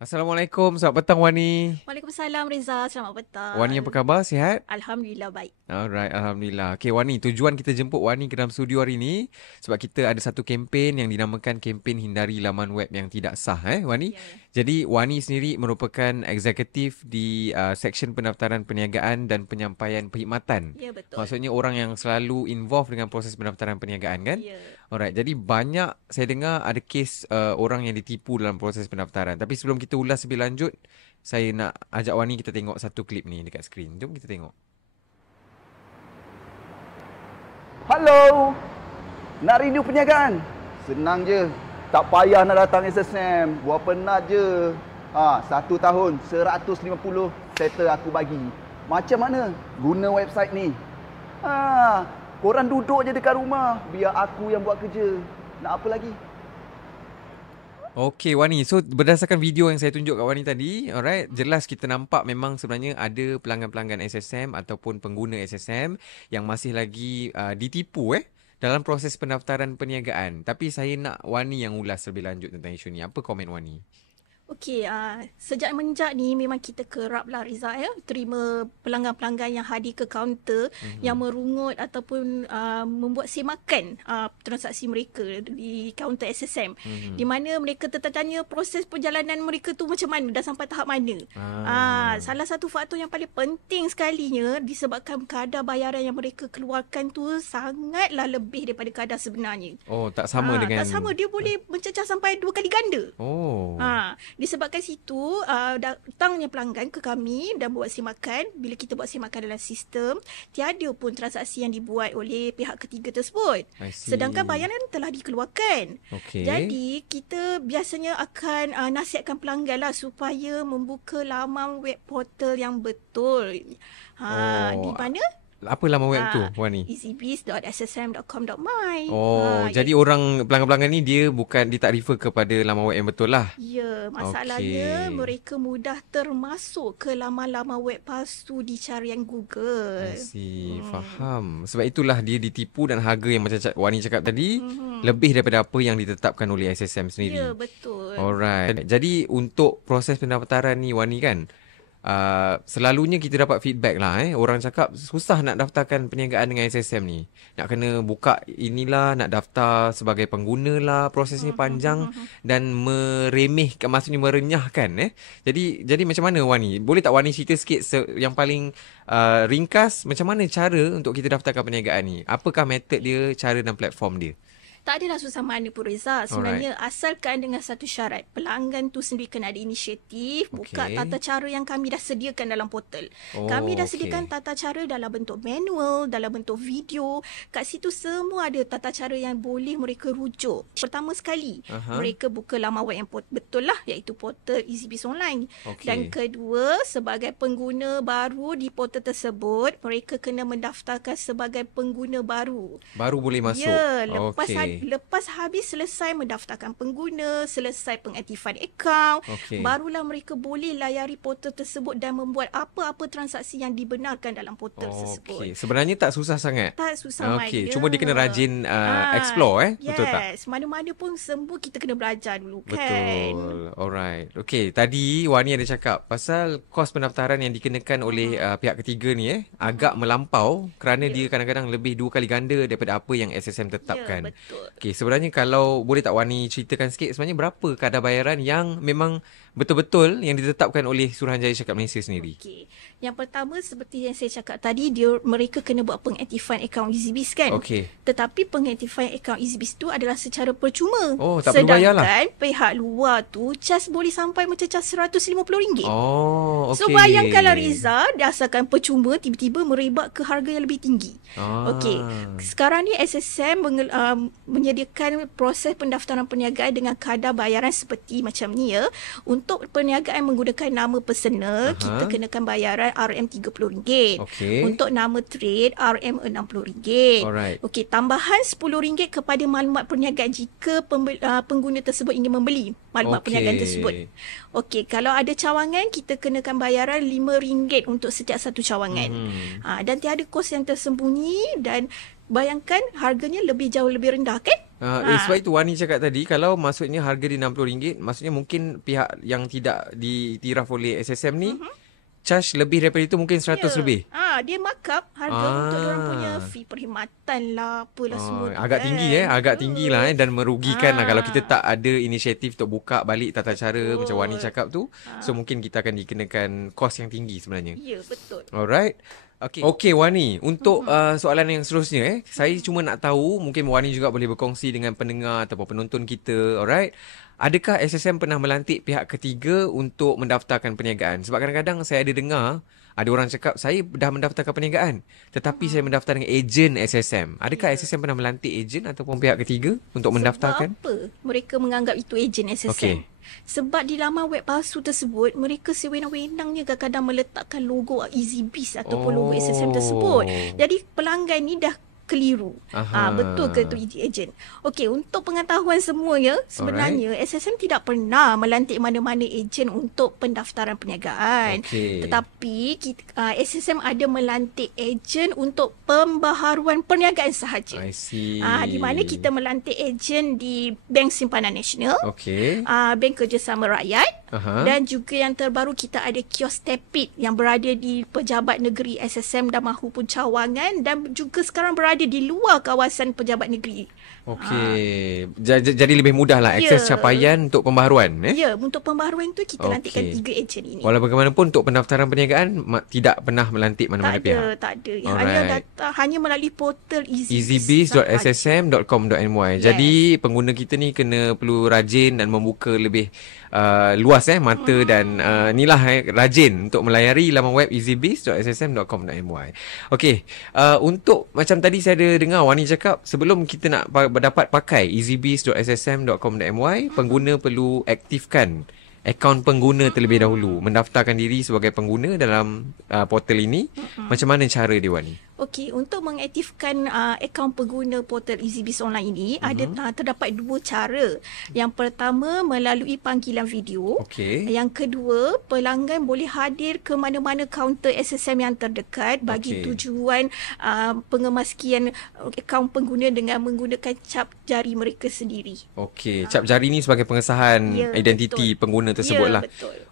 Assalamualaikum, selamat petang Wani. Waalaikumsalam Reza, selamat Wani petang. apa khabar? Sihat? Alhamdulillah baik. Alright, Alhamdulillah. Okay Wani, tujuan kita jemput Wani ke dalam studio hari ni sebab kita ada satu kempen yang dinamakan kempen hindari laman web yang tidak sah Wani. Ya, ya. Jadi Wani sendiri merupakan eksekutif di seksyen pendaftaran perniagaan dan penyampaian perkhidmatan. Ya, betul. Maksudnya orang yang selalu involved dengan proses pendaftaran perniagaan kan? Ya. Alright, jadi banyak saya dengar ada kes orang yang ditipu dalam proses pendaftaran. Tapi sebelum kita ulas lebih lanjut, saya nak ajak Wani kita tengok satu klip ni dekat skrin. Jom kita tengok. Halo, nak renew perniagaan? Senang je. Tak payah nak datang SSM. Buat penat je. 1 tahun, 150 settle aku bagi. Macam mana? Guna website ni. Korang duduk je dekat rumah. Biar aku yang buat kerja. Nak apa lagi? Okey Wani, so berdasarkan video yang saya tunjuk kat Wani tadi, alright, jelas kita nampak memang sebenarnya ada pelanggan-pelanggan SSM ataupun pengguna SSM yang masih lagi ditipu dalam proses pendaftaran perniagaan. Tapi saya nak Wani yang ulas lebih lanjut tentang isu ni. Apa komen Wani? Okey, sejak menjak ni memang kita kerap lah Reza terima pelanggan-pelanggan yang hadir ke kaunter yang merungut ataupun membuat semakan transaksi mereka di kaunter SSM. Di mana mereka tertanya proses perjalanan mereka tu macam mana, dah sampai tahap mana. Salah satu faktor yang paling penting sekalinya disebabkan kadar bayaran yang mereka keluarkan tu sangatlah lebih daripada kadar sebenarnya. Oh, tak sama dengan... Tak sama, dia boleh mencecah sampai 2 kali ganda. Oh. Disebabkan situ datangnya pelanggan ke kami dan buat semakan. Bila kita buat semakan dalam sistem, tiada pun transaksi yang dibuat oleh pihak ketiga tersebut. Sedangkan bayaran telah dikeluarkan. Okay. Jadi kita biasanya akan nasihatkan pelanggan lah supaya membuka laman web portal yang betul. Di mana? Apa laman web tu Wani? easybiz.ssm.com.my. Jadi orang pelanggan-pelanggan ni dia tak refer kepada laman web yang betul lah. Ya, masalahnya mereka mudah termasuk ke laman-laman web palsu di carian Google. I see, faham. Sebab itulah dia ditipu dan harga yang macam Wani cakap tadi lebih daripada apa yang ditetapkan oleh SSM sendiri. Ya, betul. Alright. Jadi untuk proses pendaftaran ni Wani kan, selalunya kita dapat feedback lah orang cakap susah nak daftarkan perniagaan dengan SSM ni. Nak kena buka inilah, nak daftar sebagai pengguna lah, prosesnya panjang dan meremehkan, maksudnya merenyahkan Jadi macam mana Wani? Boleh tak Wani cerita sikit yang paling ringkas macam mana cara untuk kita daftarkan perniagaan ni? Apakah metod dia, cara dan platform dia? Tak adalah susah mana pun Reza. Sebenarnya asalkan dengan satu syarat. Pelanggan tu sendiri kena ada inisiatif. Buka tata cara yang kami dah sediakan dalam portal. Kami dah sediakan tata cara dalam bentuk manual, dalam bentuk video. Kat situ semua ada tata cara yang boleh mereka rujuk. Pertama sekali, mereka buka laman web yang betul lah, iaitu portal EasyBiz Online. Dan kedua, sebagai pengguna baru di portal tersebut, mereka kena mendaftarkan sebagai pengguna baru. Baru boleh masuk? Ya, lepas habis selesai mendaftarkan pengguna, selesai pengaktifan akaun, barulah mereka boleh layari portal tersebut dan membuat apa-apa transaksi yang dibenarkan dalam portal tersebut. Sebenarnya tak susah sangat? Tak susah Maya. Cuma dia kena rajin explore betul tak? Yes, mana-mana pun semua kita kena belajar dulu kan. Betul. Alright. Okay, tadi Wani ada cakap pasal kos pendaftaran yang dikenakan oleh pihak ketiga ni agak melampau kerana dia kadang-kadang lebih 2 kali ganda daripada apa yang SSM tetapkan. Betul. Okey, sebenarnya kalau boleh tak Wani ceritakan sikit sebenarnya berapa kadar bayaran yang memang betul-betul yang ditetapkan oleh Suruhanjaya Syarikat Malaysia sendiri? Okey. Yang pertama seperti yang saya cakap tadi, mereka kena buat pengaktifan akaun EasyBiz kan. Okey. Tetapi pengaktifan akaun EasyBiz tu adalah secara percuma. Oh, tak perlu bayar lah. Sedangkan pihak luar tu cas boleh sampai mencecah RM150. Oh, okey. So bayangkanlah Riza, dasarkan percuma tiba-tiba merebak ke harga yang lebih tinggi. Okey. Sekarang ni SSM menyediakan proses pendaftaran perniagaan dengan kadar bayaran seperti macam ni Untuk perniagaan menggunakan nama personal, kita kenakan bayaran RM30. Untuk nama trade, RM60. Okey, tambahan RM10 kepada maklumat perniagaan jika pengguna tersebut ingin membeli maklumat perniagaan tersebut. Okey, kalau ada cawangan, kita kenakan bayaran RM5 untuk setiap satu cawangan. Dan tiada kos yang tersembunyi dan bayangkan harganya jauh lebih rendah kan? Sebab itu Wani cakap tadi, kalau maksudnya harga dia RM60, maksudnya mungkin pihak yang tidak diiktiraf oleh SSM ni charge lebih daripada itu, mungkin 100 lebih. Dia markup harga untuk diorang punya fee perkhidmatan lah, apalah semua tu agak kan. tinggi agak tinggi lah dan merugikan lah kalau kita tak ada inisiatif untuk buka balik tata cara macam Wani cakap tu. So mungkin kita akan dikenakan kos yang tinggi sebenarnya. Ya, betul. Alright. Okey Wani, untuk soalan yang seterusnya saya cuma nak tahu, mungkin Wani juga boleh berkongsi dengan pendengar ataupun penonton kita. Alright. Adakah SSM pernah melantik pihak ketiga untuk mendaftarkan perniagaan? Sebab kadang-kadang saya ada dengar ada orang cakap saya dah mendaftarkan perniagaan tetapi saya mendaftar dengan ejen SSM. Adakah SSM pernah melantik ejen ataupun pihak ketiga untuk mendaftarkan? Sebab apa mereka menganggap itu ejen SSM? Sebab di laman web palsu tersebut, mereka sewenang-wenangnya kadang-kadang meletakkan logo EasyBiz ataupun logo SSM tersebut. Jadi pelanggan ni dah keliru. Betul ke itu ejen? Okey, untuk pengetahuan semuanya, sebenarnya SSM tidak pernah melantik mana-mana ejen untuk pendaftaran perniagaan. Tetapi SSM ada melantik ejen untuk pembaharuan perniagaan sahaja. I see. Di mana kita melantik ejen di Bank Simpanan Nasional, Bank Kerjasama Rakyat, dan juga yang terbaru kita ada kios Tepit yang berada di Pejabat Negeri SSM dan mahupun cawangan, dan juga sekarang berada di luar kawasan pejabat negeri. Jadi lebih mudah lah akses capaian untuk pembaharuan. Ya, untuk pembaharuan tu kita lantikkan 3 ejen ini. Walau bagaimanapun untuk pendaftaran perniagaan tidak pernah melantik mana-mana pihak. Tak ada. Hanya melalui portal easybiz.ssm.com.my. Jadi pengguna kita ni perlu rajin dan membuka lebih luas mata dan inilah rajin untuk melayari laman web easybiz.ssm.com.my. Okey, untuk macam tadi saya ada dengar Wani cakap, sebelum kita nak dapat pakai easybiz.ssm.com.my, pengguna perlu aktifkan akaun pengguna terlebih dahulu, mendaftarkan diri sebagai pengguna dalam portal ini. Macam mana cara dia, Wani? Okey, untuk mengaktifkan akaun pengguna portal EasyBiz online ini terdapat 2 cara. Yang pertama melalui panggilan video. Yang kedua, pelanggan boleh hadir ke mana-mana kaunter SSM yang terdekat bagi tujuan pengemaskian akaun pengguna dengan menggunakan cap jari mereka sendiri. Cap jari ni sebagai pengesahan identiti pengguna tersebut lah.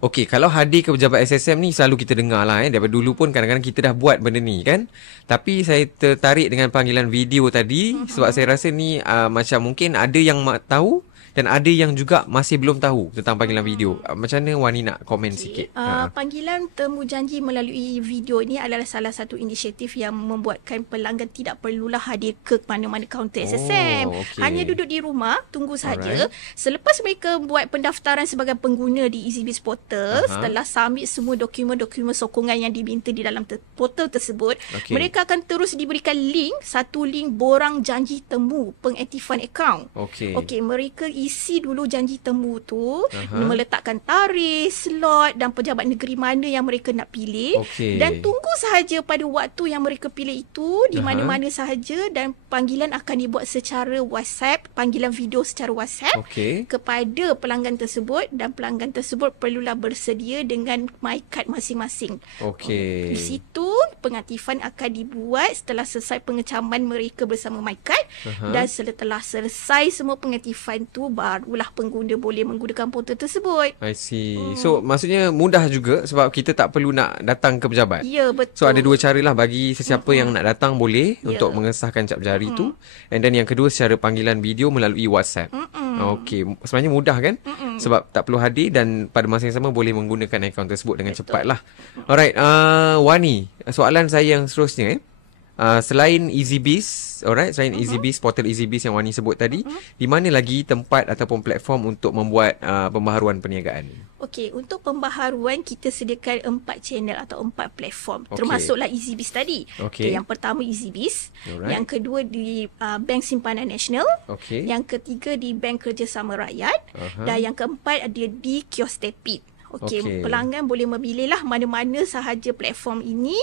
Okey, kalau hadir ke pejabat SSM ni selalu kita dengar lah daripada dulu pun kadang-kadang kita dah buat benda ni kan. Tapi saya tertarik dengan panggilan video tadi sebab saya rasa ni macam mungkin ada yang tahu dan ada yang juga masih belum tahu tentang panggilan video. Macam mana Wani nak komen sikit? Panggilan temu janji melalui video ini adalah salah satu inisiatif yang membuatkan pelanggan tidak perlulah hadir ke mana-mana kaunter SSM. Hanya duduk di rumah, tunggu saja. Selepas mereka buat pendaftaran sebagai pengguna di EasyBiz portal, setelah submit semua dokumen-dokumen sokongan yang diminta di dalam portal tersebut, mereka akan terus diberikan satu link borang janji temu pengaktifan akaun. Mereka isi dulu janji temu tu, meletakkan tarikh, slot dan pejabat negeri mana yang mereka nak pilih, dan tunggu sahaja pada waktu yang mereka pilih itu di mana-mana sahaja, dan panggilan akan dibuat secara WhatsApp, panggilan video secara WhatsApp kepada pelanggan tersebut, dan pelanggan tersebut perlulah bersedia dengan MyCard masing-masing. Di situ pengaktifan akan dibuat setelah selesai pengecaman mereka bersama MyCard, dan setelah selesai semua pengaktifan tu barulah pengguna boleh menggunakan portal tersebut. I see. So maksudnya mudah juga sebab kita tak perlu nak datang ke pejabat. Ya, betul. So ada 2 cara lah bagi sesiapa yang nak datang boleh untuk mengesahkan cap jari tu. And then yang kedua secara panggilan video melalui WhatsApp. Sebenarnya mudah kan? Sebab tak perlu hadir dan pada masa yang sama boleh menggunakan akaun tersebut dengan cepat lah. Alright, Wani, soalan saya yang seterusnya selain EasyBiz, selain EasyBiz, portal EasyBiz yang Wani sebut tadi, di mana lagi tempat ataupun platform untuk membuat pembaharuan perniagaan? Untuk pembaharuan kita sediakan 4 channel atau 4 platform, termasuklah EasyBiz tadi. Yang pertama EasyBiz, yang kedua di Bank Simpanan Nasional, yang ketiga di Bank Kerjasama Rakyat, dan yang keempat ada di kios Tepit. Okey, pelanggan boleh memilihlah mana-mana sahaja platform ini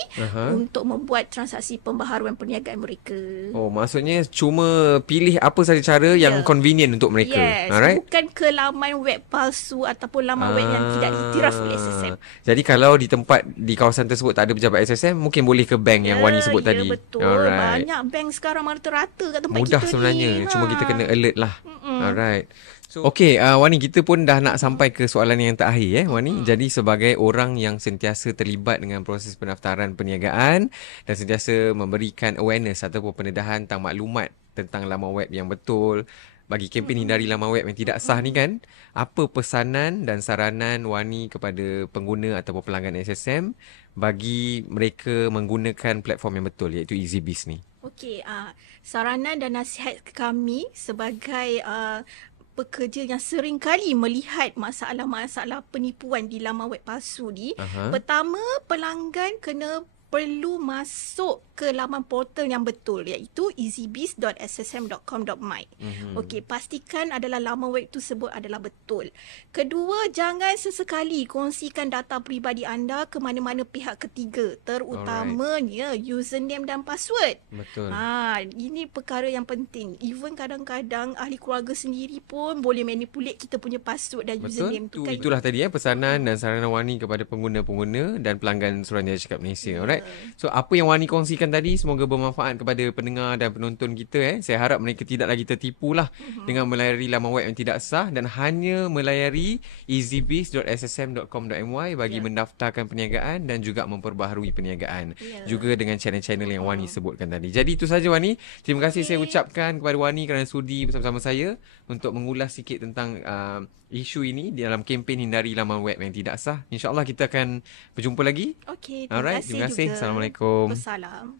untuk membuat transaksi pembaharuan perniagaan mereka. Oh, maksudnya cuma pilih apa saja cara yang convenient untuk mereka. Yes, alright? Bukan ke laman web palsu ataupun laman web yang tidak diiktiraf oleh SSM. Jadi kalau di tempat di kawasan tersebut tak ada pejabat SSM, mungkin boleh ke bank yang Wani sebut tadi. Betul. Alright. Banyak bank sekarang merata-rata kat tempat Mudah kita sebenarnya. ni. Cuma kita kena alert lah. Alright. So, okay, Wani, kita pun dah nak sampai ke soalan yang terakhir Wani. Jadi sebagai orang yang sentiasa terlibat dengan proses pendaftaran perniagaan dan sentiasa memberikan awareness ataupun pendedahan tentang maklumat tentang laman web yang betul, bagi kempen hindari laman web yang tidak sah ni kan, apa pesanan dan saranan Wani kepada pengguna ataupun pelanggan SSM bagi mereka menggunakan platform yang betul, iaitu EasyBiz ni? Okey, saranan dan nasihat kami sebagai pekerja yang sering kali melihat masalah-masalah penipuan di laman web palsu ni. Pertama, pelanggan kena perlu masuk ke laman portal yang betul, iaitu easybiz.ssm.com.my. Okey, pastikan adalah laman web tersebut adalah betul. Kedua, jangan sesekali kongsikan data peribadi anda ke mana-mana pihak ketiga, terutamanya username dan password. Betul. Ini perkara yang penting. Even kadang-kadang ahli keluarga sendiri pun boleh manipulate kita punya password dan username tu. Itulah tadi pesanan dan saranan Wani kepada pengguna-pengguna dan pelanggan Suruhanjaya Cakap Malaysia. Alright. So apa yang Wani kongsikan tadi semoga bermanfaat kepada pendengar dan penonton kita. Saya harap mereka tidak lagi tertipu lah dengan melayari laman web yang tidak sah dan hanya melayari easybiz.ssm.com.my bagi mendaftarkan perniagaan dan juga memperbaharui perniagaan. Juga dengan channel-channel yang Wani sebutkan tadi. Jadi itu saja Wani. Terima kasih saya ucapkan kepada Wani kerana sudi bersama-sama saya untuk mengulas sikit tentang isu ini di dalam kempen hindari laman web yang tidak sah. InsyaAllah kita akan berjumpa lagi. Okey, terima kasih. Assalamualaikum. Wassalam.